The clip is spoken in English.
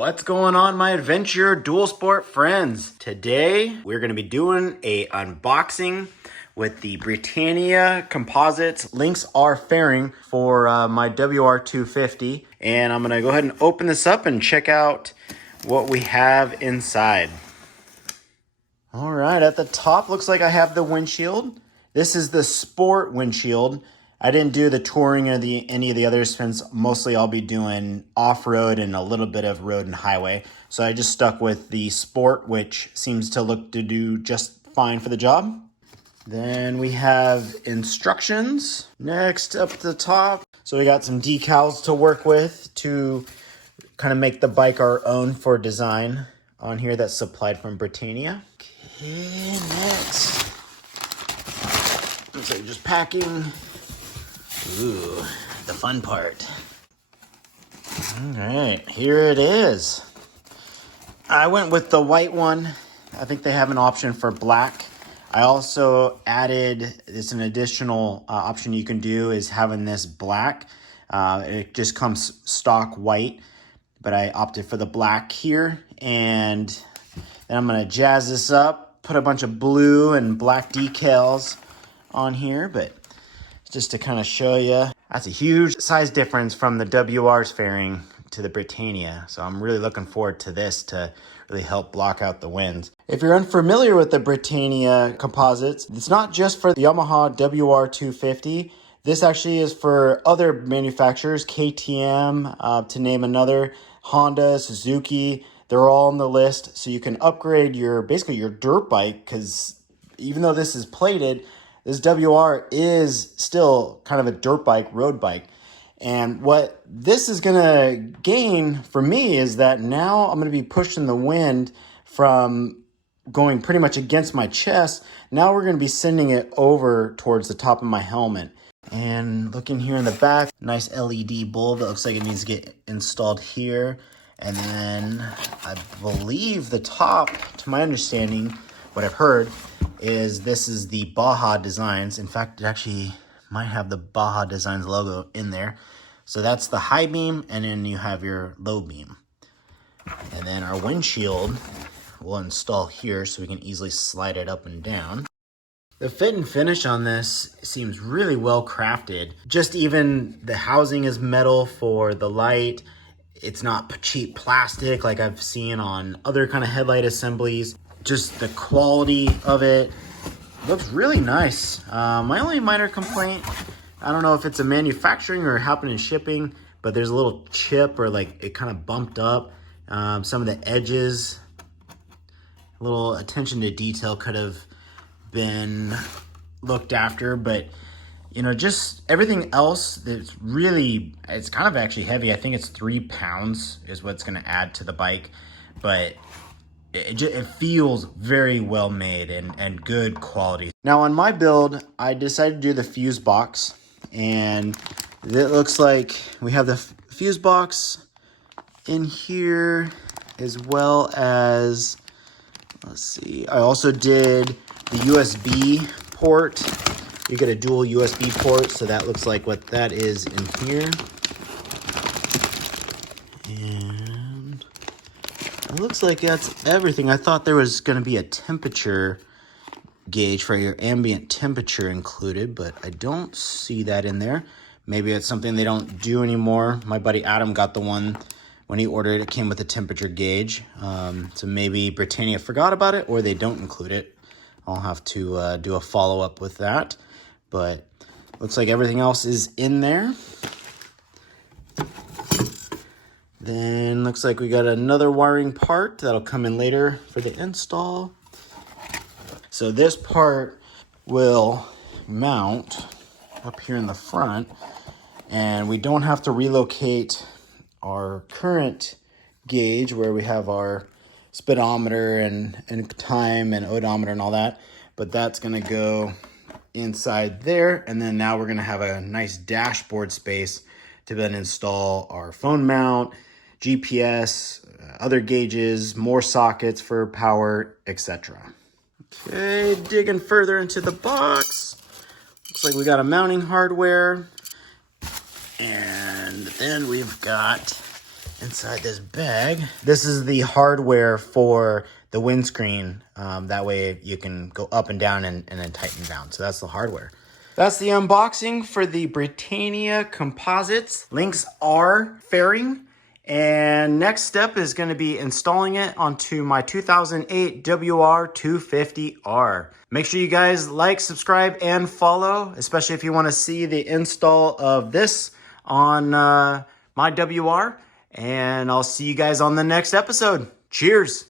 What's going on, my adventure dual sport friends? Today we're going to be doing a unboxing with the Britannia Composites Lynx R fairing for my WR250, and I'm going to go ahead and open this up and check out what we have inside. All right, at the top looks like I have the windshield. This is the sport windshield. I didn't do the touring or any of the others since mostly I'll be doing off-road and a little bit of road and highway. So I just stuck with the sport, which seems to look to do just fine for the job. Then we have instructions next up at the top. So we got some decals to work with to kind of make the bike our own for design on here that's supplied from Britannia. Okay, next. Looks like just packing. Ooh, the fun part. All right, here it is. I went with the white one. I think they have an option for black. I also added, it's an additional option you can do is having this black. It just comes stock white, but I opted for the black here. And then I'm gonna jazz this up, put a bunch of blue and black decals on here, but just to kind of show you, that's a huge size difference from the WR's fairing to the Britannia. So I'm really looking forward to this to really help block out the winds. If you're unfamiliar with the Britannia Composites, it's not just for the Yamaha WR250. This actually is for other manufacturers, KTM, to name another, Honda, Suzuki. They're all on the list. So you can upgrade basically your dirt bike, because even though this is plated, this WR is still kind of a dirt bike, road bike. And what this is gonna gain for me is that now I'm gonna be pushing the wind from going pretty much against my chest. Now we're gonna be sending it over towards the top of my helmet. And looking here in the back, nice LED bulb that looks like it needs to get installed here. And then I believe the top, to my understanding, what I've heard, is this is the Baja Designs. In fact, it actually might have the Baja Designs logo in there. So that's the high beam, and then you have your low beam. And then our windshield we'll install here so we can easily slide it up and down. The fit and finish on this seems really well crafted. Just even the housing is metal for the light. It's not cheap plastic like I've seen on other kind of headlight assemblies. Just the quality of it looks really nice. My only minor complaint, I don't know if it's a manufacturing or happened in shipping, but there's a little chip or like it kind of bumped up. Some of the edges, a little attention to detail could have been looked after, but you know, just everything else, it's kind of actually heavy. I think it's 3 pounds is what's gonna add to the bike, but it feels very well made and good quality. Now on my build, I decided to do the fuse box, and it looks like we have the fuse box in here, as well as, let's see, I also did the USB port. You get a dual USB port, so that looks like what that is in here. It looks like that's everything. I thought there was going to be a temperature gauge for your ambient temperature included, but I don't see that in there. Maybe it's something they don't do anymore. My buddy Adam got the one when he ordered it. It came with a temperature gauge. So maybe Britannia forgot about it, or they don't include it. I'll have to do a follow-up with that. But looks like everything else is in there. Then looks like we got another wiring part that'll come in later for the install. So this part will mount up here in the front, and we don't have to relocate our current gauge where we have our speedometer and time and odometer and all that, but that's gonna go inside there. And then now we're gonna have a nice dashboard space to then install our phone mount, GPS, other gauges, more sockets for power, etc. Okay, digging further into the box. Looks like we got a mounting hardware. And then we've got inside this bag. This is the hardware for the windscreen. That way you can go up and down and then tighten down. So that's the hardware. That's the unboxing for the Britannia Composites Lynx R fairing. And next step is going to be installing it onto my 2008 WR250R. Make sure you guys like, subscribe, and follow, especially if you want to see the install of this on my WR. And I'll see you guys on the next episode. Cheers!